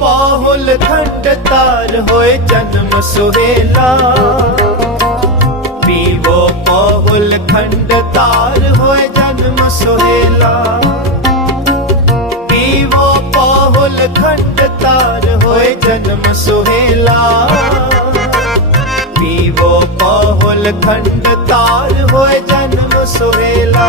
ਪਾਹੁਲ ਖੰਡ ਤਾਰ ਹੋਏ ਜਨਮ ਸੁਹੇਲਾ। ਪੀਵੋ ਪਾਹੁਲ ਖੰਡ ਤਾਰ ਹੋਏ ਜਨਮ ਸੁਹੇਲਾ। ਪੀਵੋ ਪਾਹੁਲ ਖੰਡ ਤਾਰ ਹੋਏ ਜਨਮ ਸੁਹੇਲਾ। ਪੀਵੋ ਪਾਹੁਲ ਖੰਡ ਤਾਰ ਹੋਏ ਜਨਮ ਸੁਹੇਲਾ।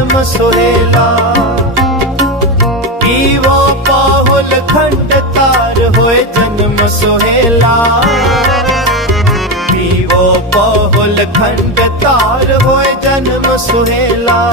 ਜਨਮ ਸੁਹੇਲਾ। ਪੀਵੋ ਪਾਹੁਲ ਖੰਡ ਤਾਰ ਹੋਏ ਜਨਮ ਸੁਹੇਲਾ। ਪੀਵੋ ਪਾਹੁਲ ਖੰਡ ਤਾਰ ਹੋਏ ਜਨਮ ਸੁਹੇਲਾ।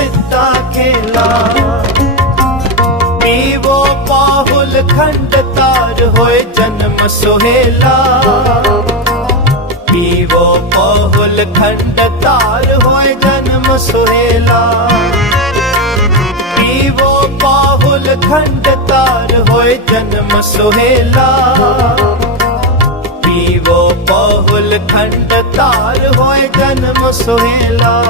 ਪੀਵੋ ਪਾਹੁਲ ਖੰਡ ਤਾਰ ਹੋਏ ਜਨਮ ਸੁਹੇਲਾ। ਪੀਵੋ ਪਾਹੁਲ ਖੰਡ ਤਾਰ ਹੋਏ ਜਨਮ ਸੁਹੇਲਾ। ਪੀਵੋ ਪਾਹੁਲ ਖੰਡ ਤਾਰ ਹੋਏ ਜਨਮ ਸੁਹੇਲਾ। ਪੀਵੋ ਪਾਹੁਲ ਖੰਡ ਤਾਰ ਹੋਏ ਜਨਮ ਸੁਹੇਲਾ।